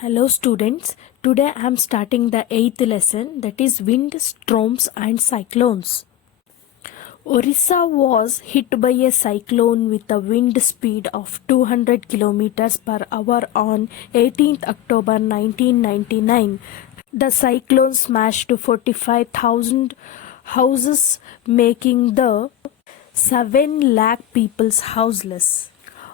Hello students, today I am starting the 8th lesson, that is wind, storms and cyclones. Orissa was hit by a cyclone with a wind speed of 200 kilometers per hour on 18th October 1999. The cyclone smashed 45,000 houses, making the 7 lakh people houseless.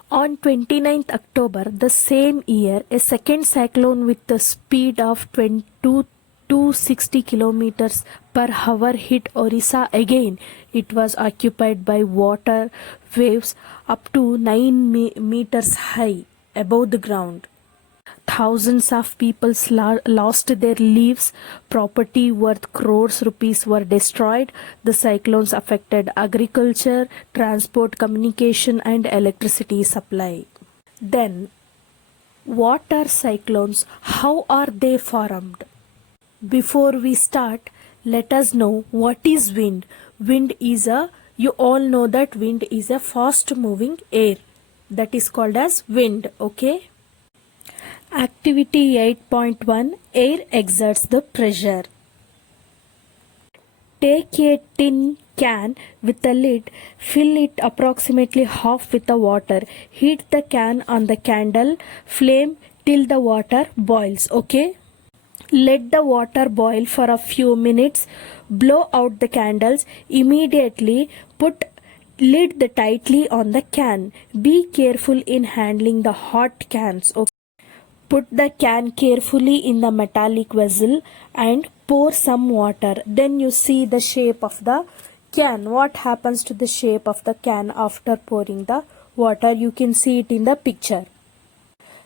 On 29th October the same year, a second cyclone with the speed of 260 kilometers per hour hit Orissa again. It was occupied by water waves up to 9 meters high above the ground. Thousands of people lost their lives. Property worth crores rupees were destroyed. The cyclones affected agriculture, transport, communication and electricity supply. Then, what are cyclones? How are they formed? Before we start, let us know what is wind. You all know that wind is a fast moving air. That is called as wind, okay? Activity 8.1, Air exerts the pressure. Take a tin can with a lid, fill it approximately half with the water. Heat the can on the candle flame till the water boils, okay? Let the water boil for a few minutes. Blow out the candles. Immediately put lid tightly on the can. Be careful in handling the hot cans, okay? Put the can carefully in the metallic vessel and pour some water. Then you see the shape of the can. What happens to the shape of the can after pouring the water? You can see it in the picture.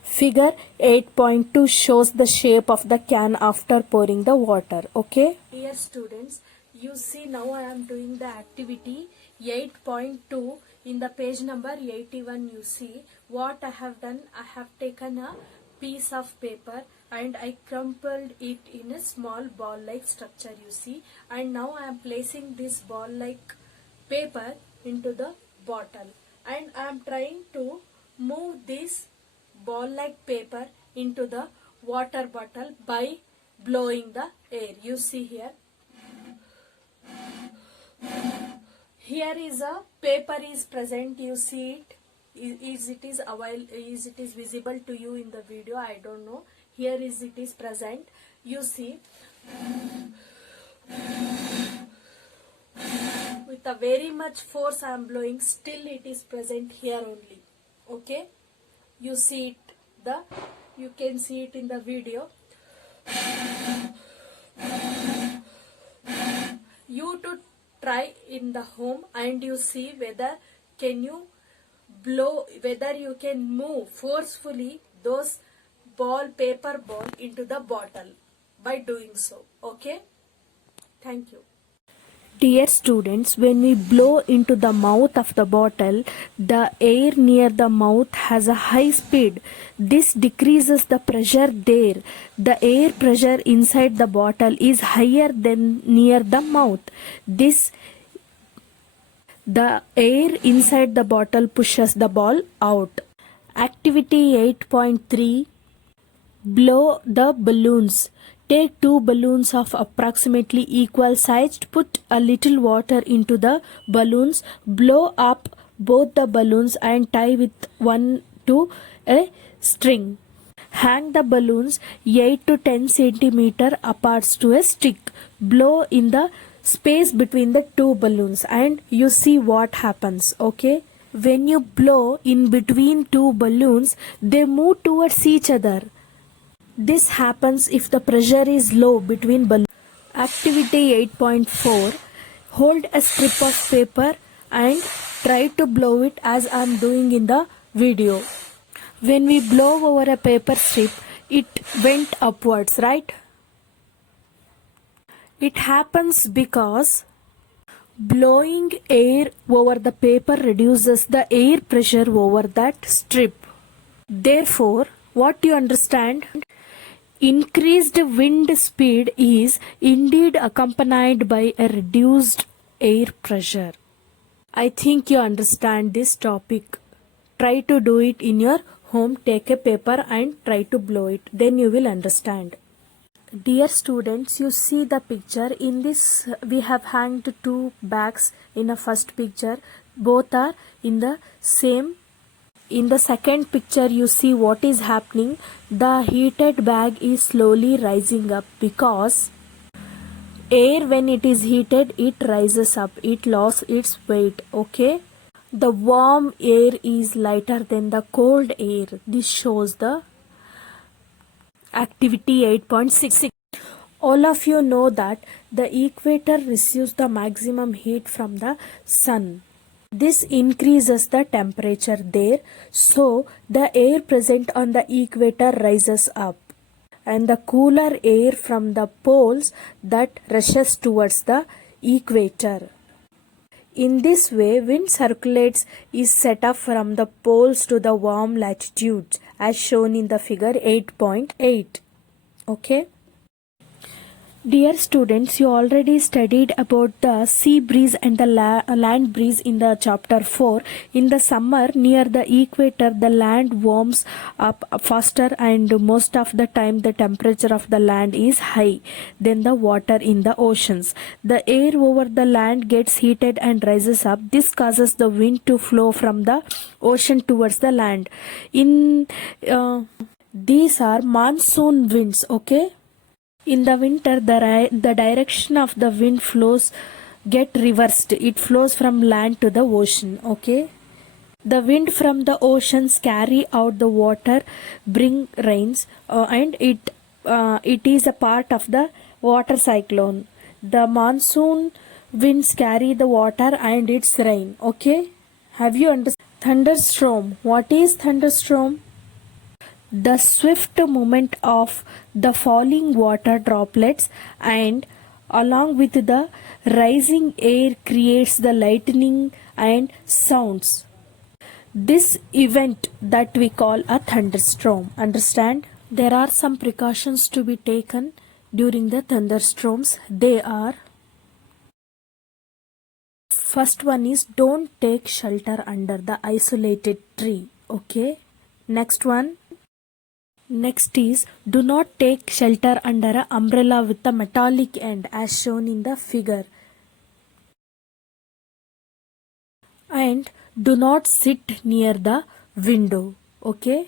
Figure 8.2 shows the shape of the can after pouring the water. Okay? Dear students, you see now I am doing the activity 8.2 in the page number 81. You see what I have done. I have taken a piece of paper and I crumpled it in a small ball like structure, you see, and now I am placing this ball like paper into the bottle and I am trying to move this ball like paper into the water bottle by blowing the air. You see here is a paper is present. You see it. Is it is visible to you in the video? I don't know. Here it is present. You see with a very much force I am blowing, still it is present here only. Okay, you see it, you can see it in the video. You to try in the home and you see whether you can move forcefully those paper ball into the bottle by doing so. Okay, thank you. Dear students, when we blow into the mouth of the bottle, the air near the mouth has a high speed. This decreases the pressure there. The air pressure inside the bottle is higher than near the mouth. The air inside the bottle pushes the ball out. Activity 8.3, Blow the balloons. Take 2 balloons of approximately equal size. Put a little water into the balloons. Blow up both the balloons and tie with one to a string. Hang the balloons 8 to 10 centimeter apart to a stick. Blow in the space between the 2 balloons and you see what happens. Okay, when you blow in between 2 balloons, they move towards each other. This happens if the pressure is low between balloons. Activity 8.4, hold a strip of paper and try to blow it as I am doing in the video. When we blow over a paper strip, it went upwards, right? It happens because blowing air over the paper reduces the air pressure over that strip. Therefore, what you understand? Increased wind speed is indeed accompanied by a reduced air pressure. I think you understand this topic. Try to do it in your home, take a paper and try to blow it. Then you will understand. Dear students, you see the picture. In this, we have hanged two bags in a first picture. Both are in the same. In the second picture, you see what is happening. The heated bag is slowly rising up because air, when it is heated, it rises up. It loses its weight. Okay. The warm air is lighter than the cold air. This shows the activity 8.6. All of you know that the equator receives the maximum heat from the sun. This increases the temperature there, so the air present on the equator rises up, and the cooler air from the poles that rushes towards the equator. In this way, wind circulates is set up from the poles to the warm latitudes as shown in the figure 8.8. Okay. Dear students, you already studied about the sea breeze and the land breeze in the chapter 4. In the summer near the equator, the land warms up faster and most of the time the temperature of the land is high than the water in the oceans. The air over the land gets heated and rises up. This causes the wind to flow from the ocean towards the land. These are monsoon winds, okay? In the winter, the direction of the wind flows get reversed. It flows from land to the ocean. Okay. The wind from the oceans carry out the water, bring rains, and it is a part of the water cyclone. The monsoon winds carry the water and its rain. Okay. Have you understood? Thunderstorm. What is thunderstorm? The swift movement of the falling water droplets and along with the rising air creates the lightning and sounds. This event that we call a thunderstorm. Understand? There are some precautions to be taken during the thunderstorms. They are: first one is don't take shelter under the isolated tree. Okay. Next is do not take shelter under an umbrella with a metallic end as shown in the figure. And do not sit near the window. Okay.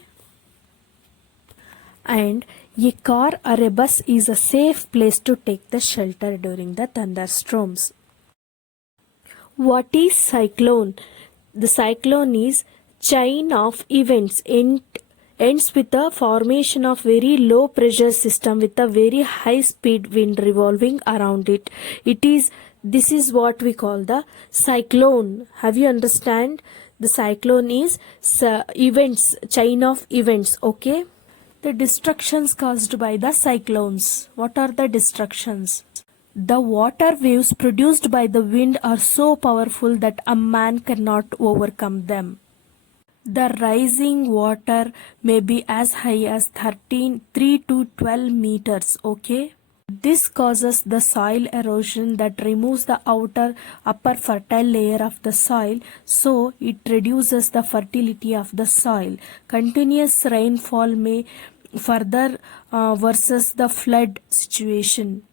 And a car or a bus is a safe place to take the shelter during the thunderstorms. What is cyclone? The cyclone is chain of events ends with the formation of very low pressure system with a very high speed wind revolving around it. This is what we call the cyclone. Have you understand? The cyclone is events, chain of events. Okay. The destructions caused by the cyclones. What are the destructions? The water waves produced by the wind are so powerful that a man cannot overcome them. The rising water may be as high as 3 to 12 meters. Okay. This causes the soil erosion that removes the upper fertile layer of the soil, so it reduces the fertility of the soil. Continuous rainfall may further versus the flood situation.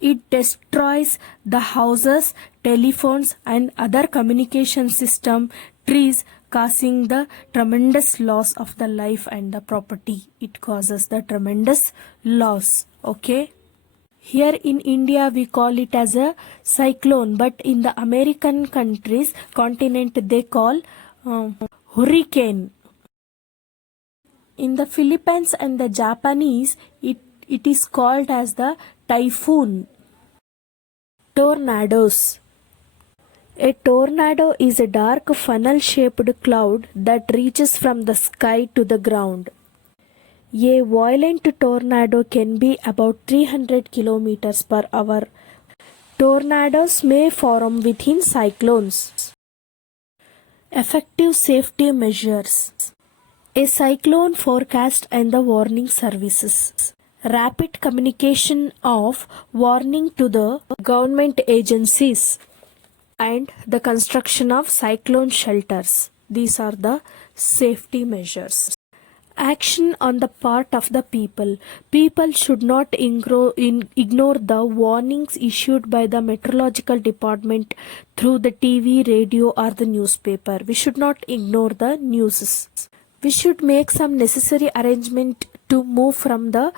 It destroys the houses, telephones and other communication system, trees, causing the tremendous loss of the life and the property. It causes the tremendous loss. Okay. Here in India we call it as a cyclone, but in the American continent they call hurricane. In the Philippines and the Japanese it is called as the typhoon. Tornadoes. A tornado is a dark funnel-shaped cloud that reaches from the sky to the ground. A violent tornado can be about 300 kilometers per hour. Tornadoes may form within cyclones. Effective safety measures. A cyclone forecast and the warning services. Rapid communication of warning to the government agencies. And the construction of cyclone shelters. These are the safety measures. Action on the part of the people. People should not ignore the warnings issued by the meteorological department through the TV, radio, or the newspaper. We should not ignore the news. We should make some necessary arrangement to move from that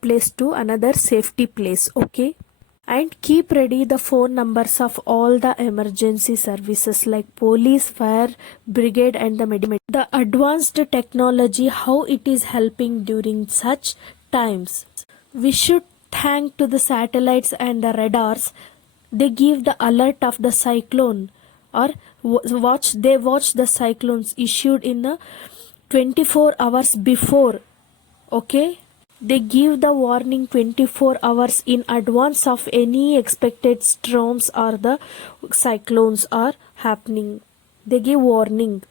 place to another safety place. Okay, and keep ready the phone numbers of all the emergency services like police, fire brigade, and the medic. The advanced technology, how it is helping during such times. We should thank to the satellites and the radars. They give the alert of the cyclone, or watch the cyclones issued in the 24 hours before. Okay, they give the warning 24 hours in advance of any expected storms or the cyclones are happening. They give warning.